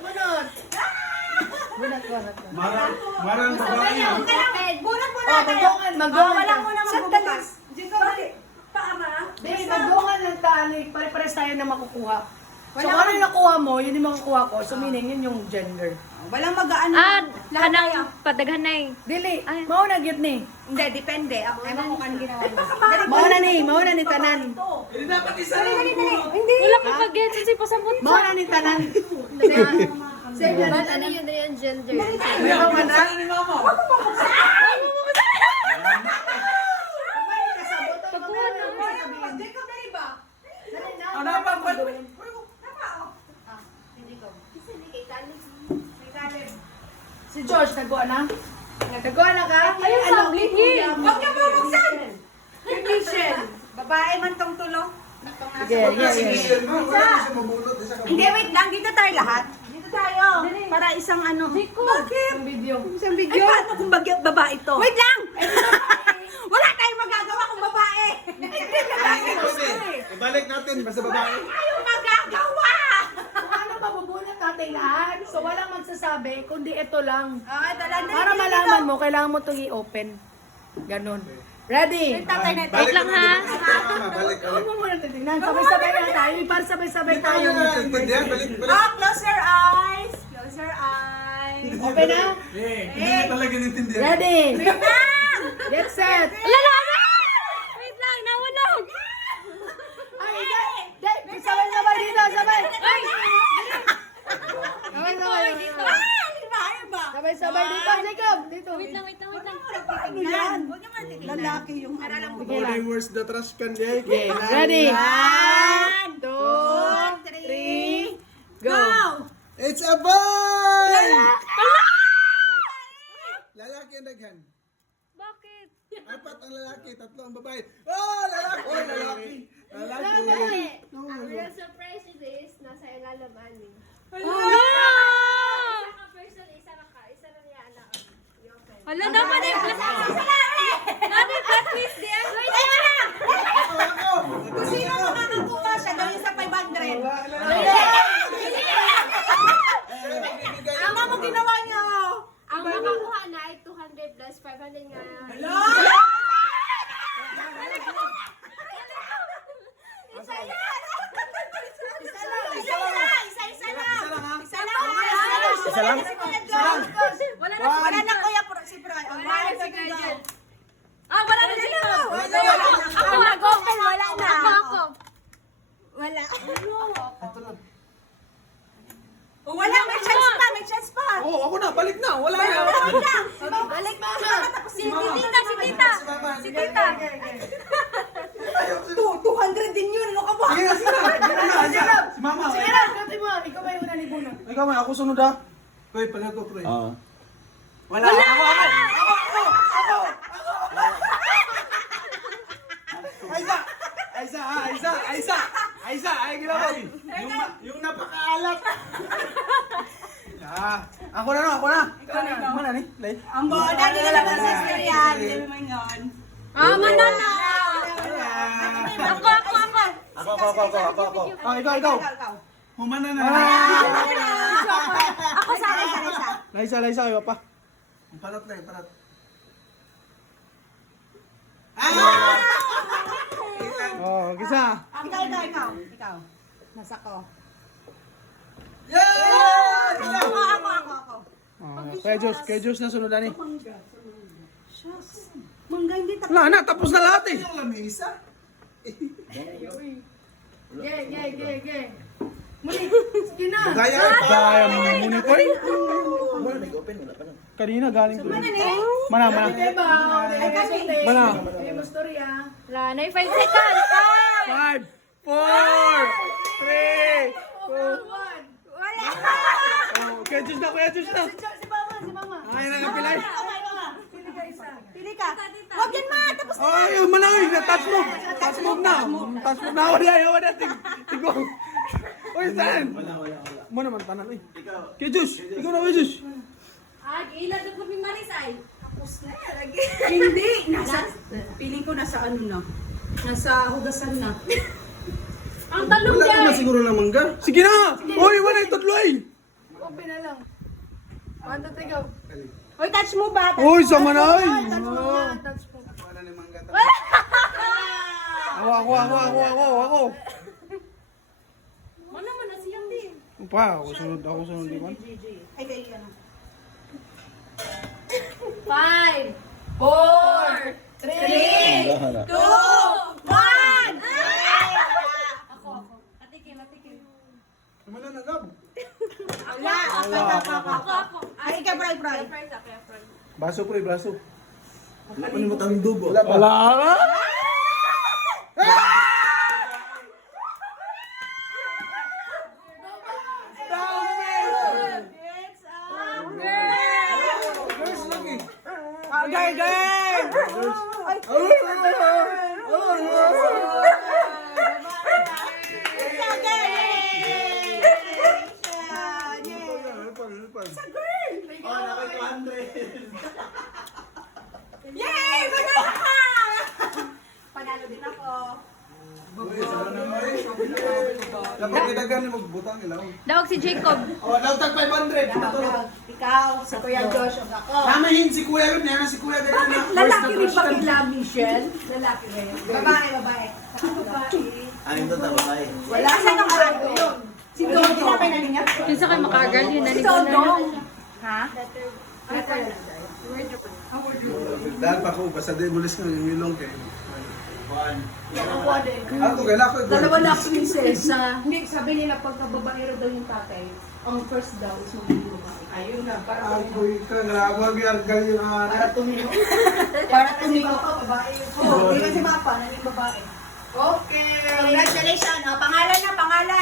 Bunot. Marang babae. Magdungan. Walang muna magbubukas. Bakit? Paara? Hindi, magdungan ng talik. Pare-pares tayo na makukuha. So kung ano yung nakuha mo, yun yung makukuha ko. So meaning, yun yung gender. Walang mag-ano. Kanang padaghanay. Dili, Ay. mauna gyud ni. Hindi, depende. Ako ewan ko kanang ginawa niya. Mauna ni tanan. Hindi dapat isa Hindi. Wala ka pag-get kasi pasabot sa. Mauna ni tanan. Save yan. Ano yun na yung gender? Meron ka na? ni mama. Pagkuha na. Jacob, dali ba? Ano pa ba? Si George, nagkuha na? Nagkuha na ka? Ayun, sablit eh. Huwag niyo bubuksan! Kay Michelle. Babae man tong tulo. Sige. Hindi, wait lang. Dito tayo lahat. Dito tayo. Para isang ano. Bakit? Yung video. Isang video? Ay, paano kung babae to? Wait lang! Wala tayong magagawa kung babae. Ibalik natin, basta babae. Wala tayong magagawa! Kung ano mabubunot natin lahat, so walang magsasabi, kundi ito lang. Ah, talaga. Para malaman mo, kailangan mo itong i-open. Ganon. Ready? Tatay na Wait lang, ha? Balik. Huwag mo muna titignan. Sabay-sabay na tayo. Para sabay-sabay tayo. Balik. Oh, close your eyes. Close your eyes. Open na? Hindi na talaga nintindihan. Ready? Wait lang! Get set! Lalaki! Wait lang, nawalog. Ay, hindi! Sabay-sabay dito, sabay! Ay! Sabay-sabay dito. Ano ba? Sabay-sabay dito, Jacob! Dito. Wait lang. Ano yan? Huwag niyo matigil. Lalaki yung ano. Sige Words the trash can be. Okay, ready? 1, 2, 3, go! It's a boy! Lalaki ang daghan. Bakit? Apat ang lalaki, tatlo ang babae. Oh, lalaki! Oh, lalaki! Lalaki! Ang real surprise is nasa ilalim ani. Hala! Isa lang niya anak. Hala naman yung Nabi, blacklist di ay. Wait lang! Kung sino makakakuha siya, gawin sa 500. Tama mo ginawa niyo. Ang makakuha na ay 200 plus 500 nga. Isa lang. Wala na kuya si Brian. Wala na si Kuya. Ah, wala na sila. Ako nag-open, wala na. Ako. Wala. Wala, may chance pa. Oh, ako na, balik na. Wala na. Balik mo. Si tita. Si tita. 200 din yun. Ano ka ba? Sige na. Si mama. Sige lang, ganti mo. Ikaw ba yung una ni Bunot? Ikaw may ako sunod ha. Koy, pala ko, Koy. Oo. Wala. Ako. Aiza, ay ginawa. Yung napakaalat. Ako na. Ako na ni. Lay. Ang boda, di na naman sa yan. Hindi naman yun. Manana. Ako. Oh, ikaw. Humana na. Ako sa akin. Laisa, kayo pa. Parat. Oh, kisa. Ikaw. Nasa ko. Yeah! Ako. Kay Diyos na sunod ni. Mangga, hindi tapos. Wala na, tapos na lahat eh. Yung lamisa. Ge. Muli, sige na. Kaya mo muna ko eh. Wala, nag-open, wala pa lang. Kanina galing ko. Mana ni? Mana. Diba? Ay, kasi. Mana. May mo story ah. Wala na 5 seconds. 5, 4, 3, 2. Wala. Kaya Diyos na. Si mama. Ay, nagapilay. Pili ka. Huwag yan ma. Tapos na. Ay, manawin na. Touch move na. Wala. Tigong. Uy, saan? Mo naman tanan eh. Kay Diyos. Ikaw na kay Diyos. Ila doon ko ni Marisay. Hindi. Piling ko nasa ano na. Nasa hugasan na. Ang talong Wala ka dyan. na siguro ng mangga. Sige na! Uy, wala yung tudloy! Open na lang. 1, 2, 3, go. Hoy, touch mo ba? Uy, sama na ay! Touch mo yan, touch mo. Ako. Ano naman na siyang din. Pa, ako sunod, di ba? Ay, kayo yan. 5, 4, 3, Dahan na. 2, 1! Naman na nagab. Wala. Ako. Ay, ikaw, Fry. Baso pre, baso. Wala pa naman tayong dugo. Wala ka? Girls lagi. Yay! Manalo ka! Panalo din ako. Dapat kidagan ni magbutang ilaw. Dawag si Jacob. Oh, tag 500. Ikaw, si Kuya Josh, o ako. Namahin si Kuya yun, yan si Kuya ganyan na. Lalaki rin ba kila Michelle? Lalaki rin. Babae. Ayun doon tayo tayo. Wala sa nang bago yun. Si Dodo. Tinapay na niya? Kinsa kay makagal yun. Si Dodo. Ha? Dahil pa ko, basta di bulis ng imilong kay. Ako din. Ako, kailangan ko. Dalawa na prinsesa. Hindi, sabi nila pagka babaero daw yung tatay, ang first daw is magiging babae. Ayun na, para Ako, ikaw, nalagwag yung argal yung para tumino. Para tumiko. ka, babae yun. Oo, hindi kasi mapa, naging babae. Okay. Congratulations. O, pangalan na, pangalan.